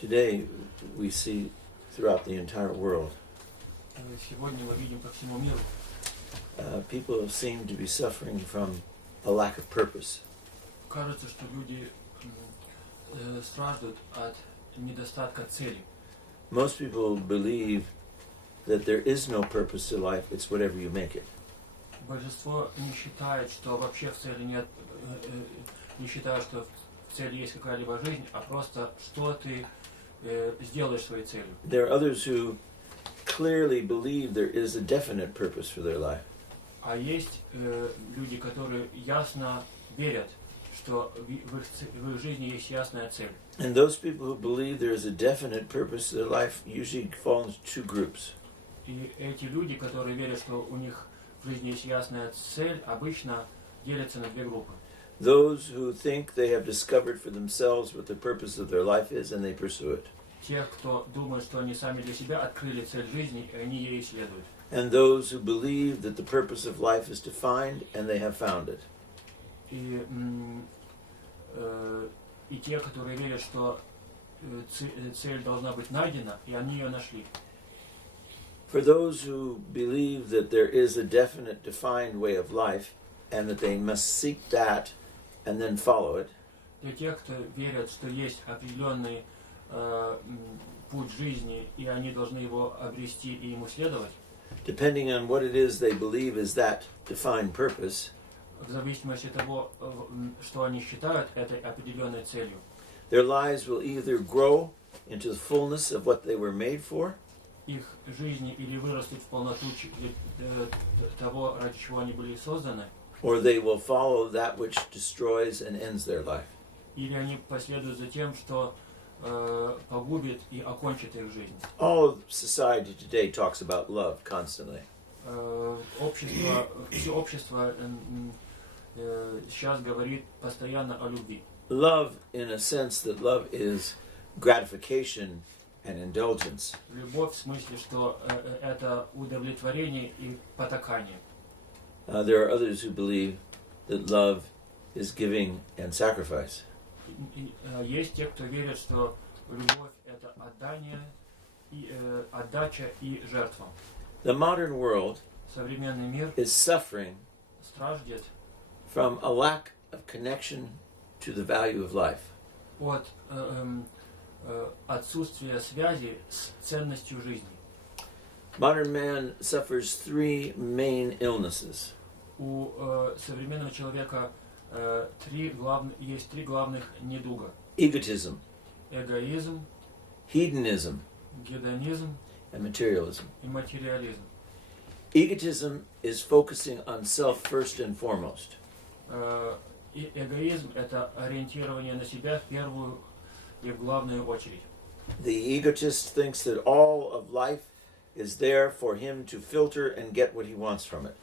Today we see throughout the entire world Сегодня мы видим по всему миру, people seem to be suffering from a lack of purpose. кажется, что люди страждут от недостатка цели. Most people believe that there is no purpose to life, it's whatever you make it. Большинство не считает, что вообще в цели нет, не считает, что в цели есть какая-либо жизнь, а просто что ты сделаешь своей целью. There are others who clearly believe there is a definite purpose for their life. А есть люди, которые ясно верят, что в их жизни есть ясная цель. And those people who believe there is a definite purpose to their life usually fall into two groups. И эти люди, которые верят, что у них в жизни есть ясная цель, обычно делятся на две группы. Those who think they have discovered for themselves what the purpose of their life is and they pursue it. Тех, кто думает, что они сами для себя открыли цель жизни, и они ей следуют. And those who believe that the purpose of life is defined and they have found it. И те, которые верят, что цель должна быть найдена, и они ее нашли. For those who believe that there is a definite defined way of life and that they must seek that and then follow it, Для тех, кто верят, что есть определенный путь жизни, и они должны его обрести и ему следовать, depending on what it is they believe is that defined purpose, в зависимости от того, что они считают этой определенной целью, their lives will either grow into the fullness of what they were made for, их жизни или вырастут в полноту того, ради чего они были созданы, or they will follow that which destroys and ends their life. или они последуют за тем, что погубит и окончит их жизнь. All of society today talks about love constantly. Все общество сейчас говорит постоянно о любви. Love in a sense that love is gratification and indulgence. Любовь в смысле, что это удовлетворение и потакание. There are others who believe that love is giving and sacrifice. Есть те, кто верит, что любовь это отдание, отдача и жертва. The modern world Современный мир is suffering страждет from a lack of connection to the value of life. от отсутствия связи с ценностью жизни. Modern man suffers three main illnesses. У современного человека есть три главных недуга: Egotism, эгоизм, hedonism, гедонизм and materialism. и материализм. Egotism is focusing on self first and foremost. И эгоизм это ориентирование на себя в первую и в главную очередь. The egotist thinks that all of life is there for him to filter and get what he wants from it.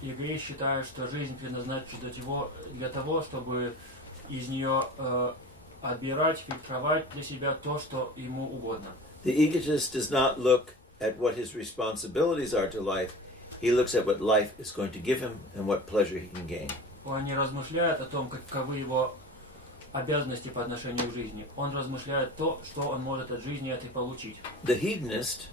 Эгоист считает, что жизнь предназначена для того, чтобы из нее отбирать, фильтровать для себя то, что ему угодно. The egotist does not look at what his responsibilities are to life. He looks at what life is going to give him and what pleasure he can gain. Он не размышляет о том, каковы его обязанности по отношению к жизни. Он размышляет то, что он может от жизни этой получить. The hedonist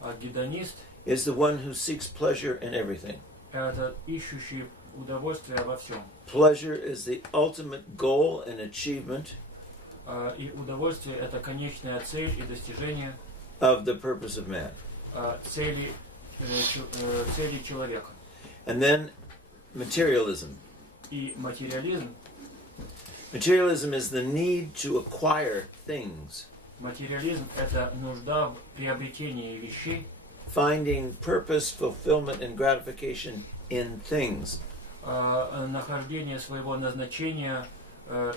А гедонист is the one who seeks pleasure in everything. это ищущий удовольствие во всем. Pleasure is the ultimate goal and achievement И удовольствие это конечная цель и достижение of the purpose of man. цели человека. And then materialism. И материализм. Materialism is the need to acquire things, Материализм это нужда в приобретении вещей, finding purpose, fulfillment, and gratification in things. нахождение своего назначения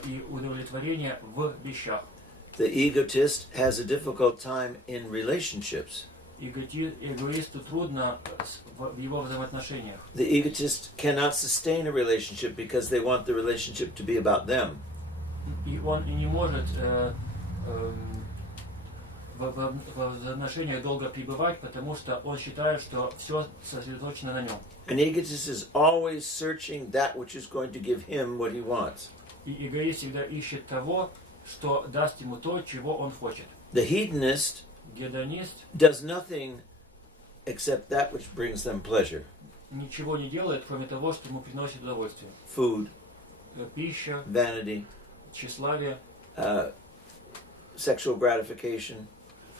и удовлетворения в вещах. The egotist has a difficult time in relationships. Эгоисту трудно в его взаимоотношениях. The egotist cannot sustain a relationship because they want the relationship to be about them. И он и не может в взаимоотношениях долго пребывать, потому что он считает, что все сосредоточено на нем. An egotist is always searching that which is going to give him what he wants. И эгоист всегда ищет того, что даст ему то, чего он хочет. The hedonist Гедонист does nothing except that which brings them pleasure. ничего не делает, кроме того, что ему приносит удовольствие. Food, Пища, vanity, тщеславие, sexual gratification,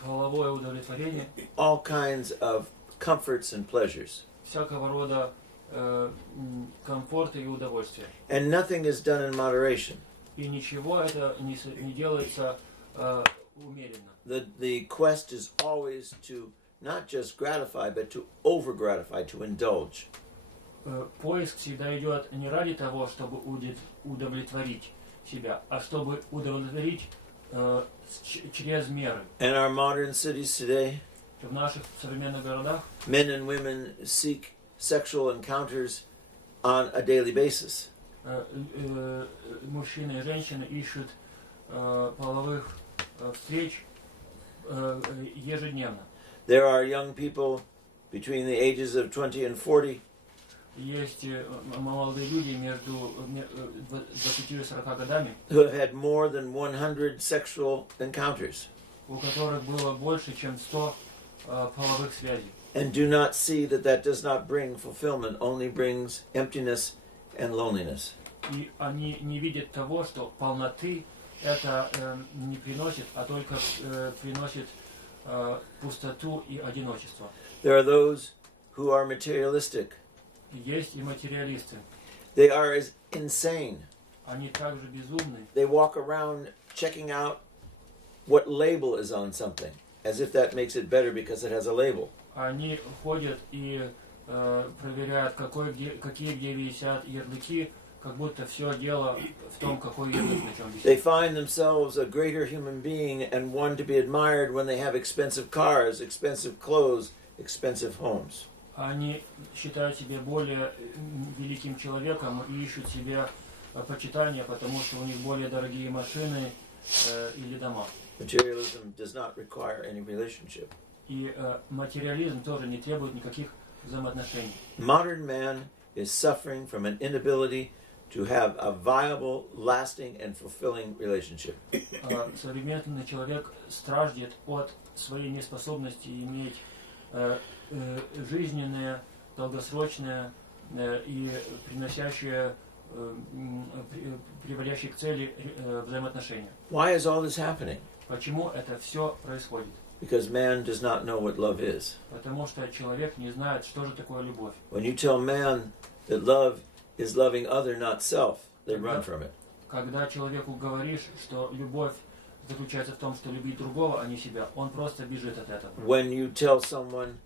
головое удовлетворение, all kinds of comforts and pleasures. всякого рода комфорта и удовольствия. And nothing is done in moderation. И ничего это не делается умеренно. The quest is always to not just gratify, but to over-gratify, to indulge. Поиск всегда идет не ради того, чтобы удовлетворить себя, а чтобы удовлетворить через меры. In our modern cities today, В наших современных городах men and women seek sexual encounters on a daily basis. Мужчины и женщины ищут половых встреч ежедневно. There are young people between the ages of 20 and 40 Есть молодые люди между 20 и 40 годами, who have had more than 100 sexual encounters у которых было больше, чем 100 половых связей. and do not see that that does not bring fulfillment, only brings emptiness and loneliness. И они не видят того, что полноты это не приносит, а только приносит пустоту и одиночество. There are those who are materialistic. Есть и материалисты. They are as insane. Они также безумны. They walk around checking out what label is on something, as if that makes it better because it has a label. Они ходят и проверяют, какие где висят ярлыки, как будто все дело в том, какой ярлык на чем висит. They find themselves a greater human being and one to be admired when they have expensive cars, expensive clothes, expensive homes. Они считают себя более великим человеком и ищут себе почитание, потому что у них более дорогие машины или дома. Materialism does not require any relationship. И материализм тоже не требует никаких взаимоотношений. Modern man is suffering from an inability to have a viable, lasting, and fulfilling relationship. Современный человек страждет от своей неспособности иметь жизненное, долгосрочное и приносящее, приводящее к цели взаимоотношения. Why is all this happening? Почему это все происходит? Because man does not know what love is. Потому что человек не знает, что же такое любовь. When you tell man that love is loving other, not self, they run from it. Когда человеку говоришь, что любовь заключается в том, что любить другого, а не себя, он просто бежит от этого. When you tell someone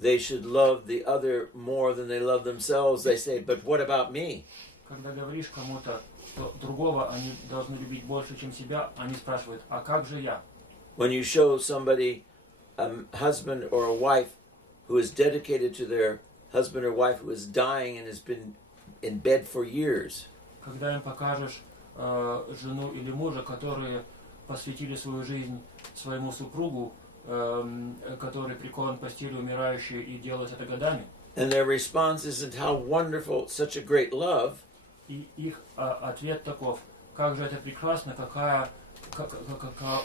they should love the other more than they love themselves, they say, but what about me? Когда говоришь кому-то, что другого они должны любить больше, чем себя, они спрашивают, а как же я? When you show somebody a husband or a wife who is dedicated to their husband or wife who is dying and has been in bed for years, Когда им покажешь жену или мужа, которые посвятили свою жизнь своему супругу, который прикован к постели умирающей и делает это годами, and their response isn't how wonderful, such a great love, и их ответ таков, как же это прекрасно,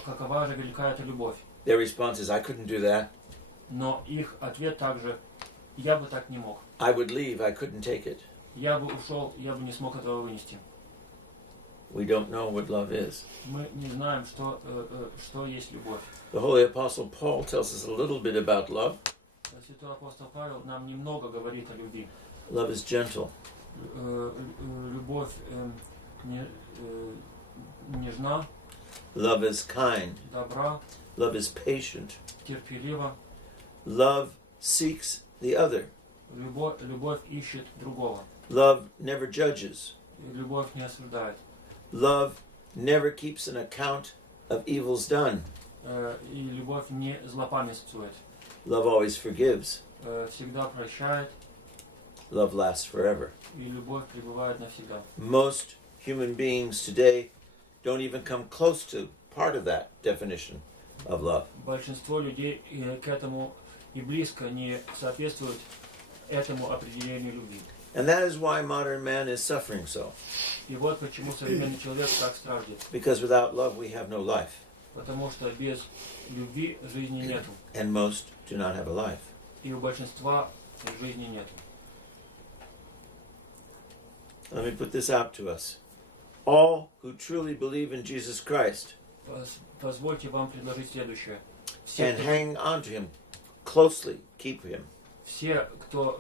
какова же велика эта любовь. their response is, I couldn't do that. Но их ответ также, я бы так не мог. I would leave, I couldn't take it. Я бы ушел, я бы не смог этого вынести. We don't know what love is. Мы не знаем, что есть любовь. The Holy Apostle Paul tells us a little bit about love. Святой апостол Павел нам немного говорит о любви. Love is gentle. Любовь нежна, Love is kind. добра, Love is patient. терпелива. Love seeks the other. Любовь ищет другого. Love never judges. Любовь не осуждает. Love never keeps an account of evils done. И любовь не злопамятствует. Love always forgives. Всегда прощает. Love lasts forever. И любовь пребывает навсегда. Most human beings today don't even come close to part of that definition of love. Большинство людей к этому и близко не соответствуют этому определению любви. And that is why modern man is suffering so. И вот почему современный человек так страждет. Because without love we have no life. Потому что без любви жизни нету. And most do not have a life. И у большинства жизни нету. Let me put this out to us. All who truly believe in Jesus Christ Позвольте вам предложить следующее. and hang on to him closely, keep him, Все, кто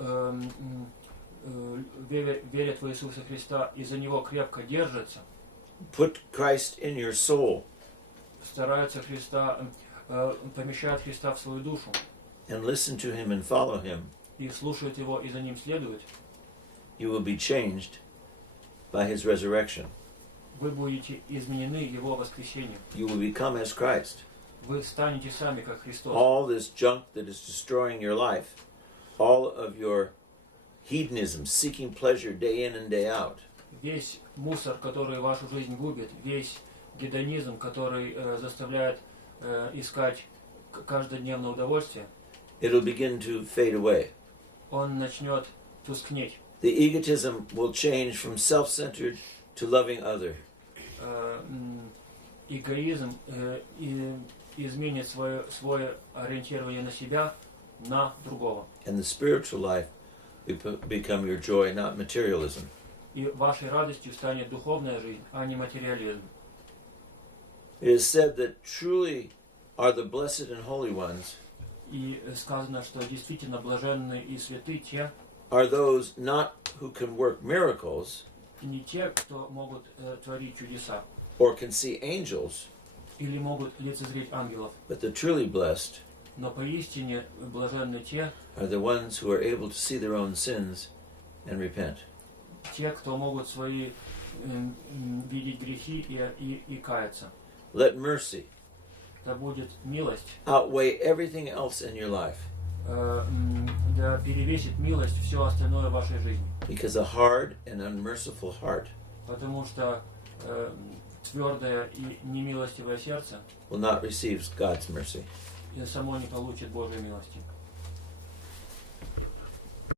верят в Иисуса Христа и за Него крепко держатся, put Christ in your soul, стараются Христа, помещают Христа в свою душу and listen to him and follow him, и слушают Его и за Ним следуют, you will be changed by his resurrection. вы будете изменены Его воскресением. You will become as Christ. Вы станете сами, как Христос. All this junk that is destroying your life, all of your hedonism, seeking pleasure day in and day out, Весь мусор, который вашу жизнь губит, весь гедонизм, который заставляет искать каждодневное удовольствие, it'll begin to fade away. он начнет тускнеть. The egotism will change from self-centered to loving other. Эгоизм изменит свое ориентирование на себя, на другого. And the spiritual life become your joy, not materialism. И вашей радостью станет духовная жизнь, а не материализм. It is said that truly are the blessed and holy ones И сказано, что действительно блаженны и святы те, are those not who can work miracles не те, кто могут творить чудеса, or can see angels, или могут лицезреть ангелов, but the truly blessed но поистине блаженны те, are the ones who are able to see their own sins and repent. те, кто могут свои видеть грехи и каяться. Let mercy Да будет милость, outweigh everything else in your life, да перевесит милость все остальное в вашей жизни. because a hard and unmerciful heart Потому что твердое и немилостивое сердце will not receive God's mercy. само не получит Божьей милости.